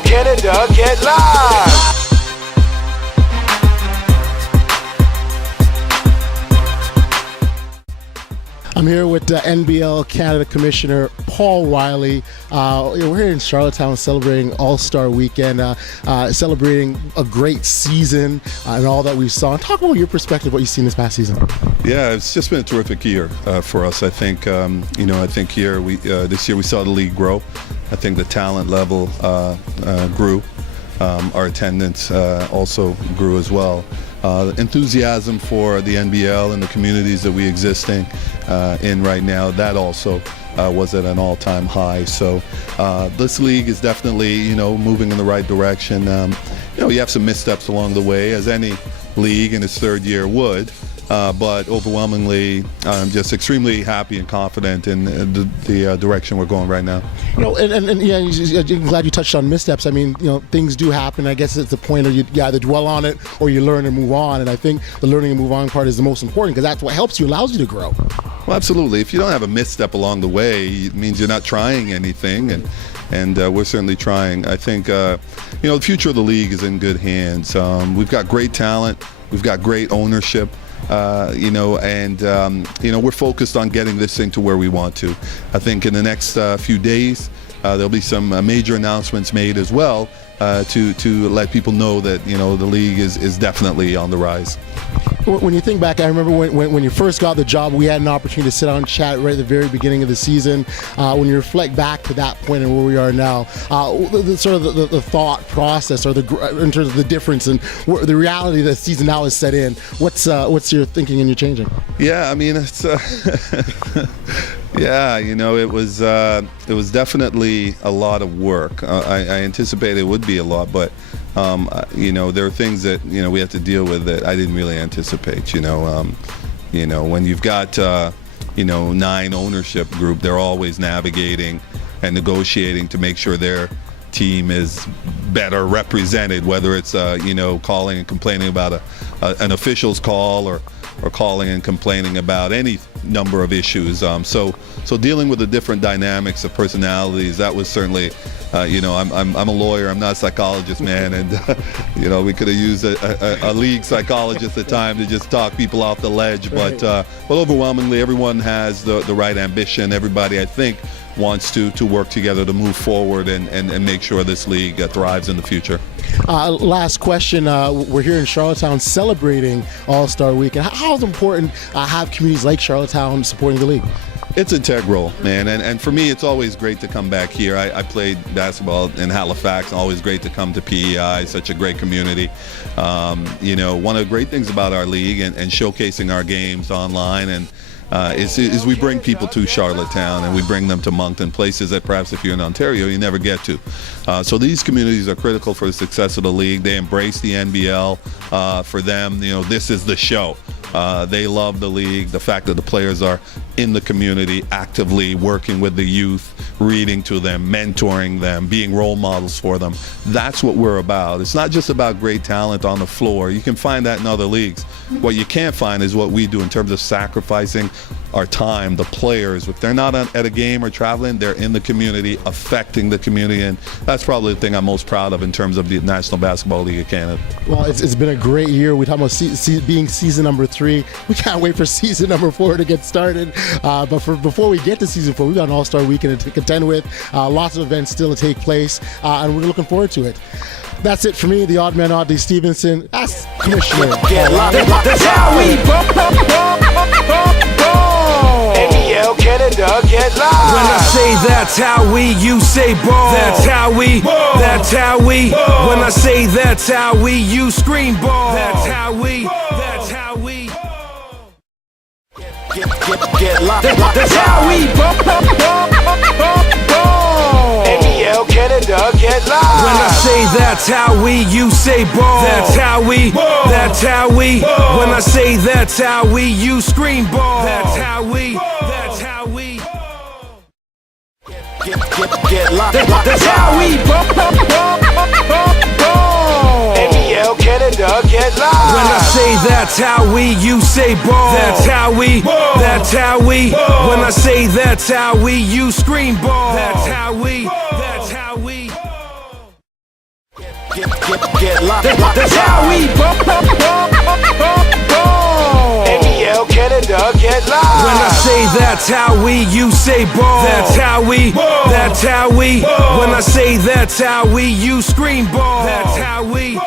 NBL Canada, get live. I'm here with NBL Canada Commissioner Paul Riley. We're here in Charlottetown celebrating All-Star Weekend, celebrating a great season and all that we saw. Talk about your perspective, what you've seen this past season. Yeah, it's just been a terrific year for us. I think, I think here this year we saw the league grow. I think the talent level grew. Our attendance also grew as well. Enthusiasm for the NBL and the communities that we exist in right now, that also was at an all-time high. So this league is definitely, moving in the right direction. You have some missteps along the way, as any league in its third year would. But overwhelmingly, I'm just extremely happy and confident in the direction we're going right now. I'm glad you touched on missteps. I mean, things do happen. I guess it's the point of you either dwell on it or you learn and move on. And I think the learning and move on part is the most important because that's what helps you, allows you to grow. Well, absolutely. If you don't have a misstep along the way, it means you're not trying anything. And we're certainly trying. I think, the future of the league is in good hands. We've got great talent. We've got great ownership. We're focused on getting this thing to where we want to. I think in the next few days, there'll be some major announcements made as well to let people know that, the league is definitely on the rise. When you think back, I remember when you first got the job, we had an opportunity to sit down and chat right at the very beginning of the season. When you reflect back to that point and where we are now, the thought process or in terms of the difference and the reality that the season now is set in, what's your thinking and your changing? Yeah, I mean, it's it was definitely a lot of work. I anticipated it would be a lot, but there are things that we have to deal with that I didn't really anticipate. When you've got 9 ownership group, they're always navigating and negotiating to make sure their team is better represented, whether it's calling and complaining about an official's call or calling and complaining about any number of issues. So dealing with the different dynamics of personalities, that was certainly, I'm a lawyer, I'm not a psychologist, man, and we could have used a league psychologist at the time to just talk people off the ledge. But overwhelmingly, everyone has the right ambition. Everybody, I think, wants to work together to move forward and make sure this league thrives in the future. Last question. We're here in Charlottetown celebrating All-Star Weekend. How is it important have communities like Charlottetown supporting the league? It's integral, man, and for me, it's always great to come back here. I played basketball in Halifax. Always great to come to PEI. Such a great community. One of the great things about our league and showcasing our games online is we bring people to Charlottetown and we bring them to Moncton, places that perhaps if you're in Ontario you never get to. So these communities are critical for the success of the league. They embrace the NBL. For them, this is the show. They love the league, the fact that the players are in the community, actively working with the youth, reading to them, mentoring them, being role models for them. That's what we're about. It's not just about great talent on the floor. You can find that in other leagues. What you can't find is what we do in terms of sacrificing our time, the players. If they're not at a game or traveling, they're in the community, affecting the community, and that's probably the thing I'm most proud of in terms of the National Basketball League of Canada. Well, it's been a great year. We talk about being season number 3. We can't wait for season number 4 to get started. But before we get to season 4, we've got an All-Star Weekend to contend with. Lots of events still to take place, and we're looking forward to it. That's it for me, the odd man, Audley Stevenson. That's Commissioner. That's how we NBL Canada, get live. When I say that's how we, you say ball. That's how we, that's how we. When I say that's how we, you scream ball. That's how we, that's how we. Get live. That's how we NBL Canada, get live. When I say that's how we, you say ball. That's how we, that's how we. When I say that's how we, you scream ball. That's how we, that's how we. Get live. That's how we NBL Canada, get live. When I say that's how we, you say ball. That's how we, that's how we. When I say that's how we, you scream ball. That's how we, that's how we. Get locked. That's how we ball. NBL Canada, get live. When I say that's how we, you say ball. That's how we. That's how we. When I say that's how we, you scream ball. That's how we.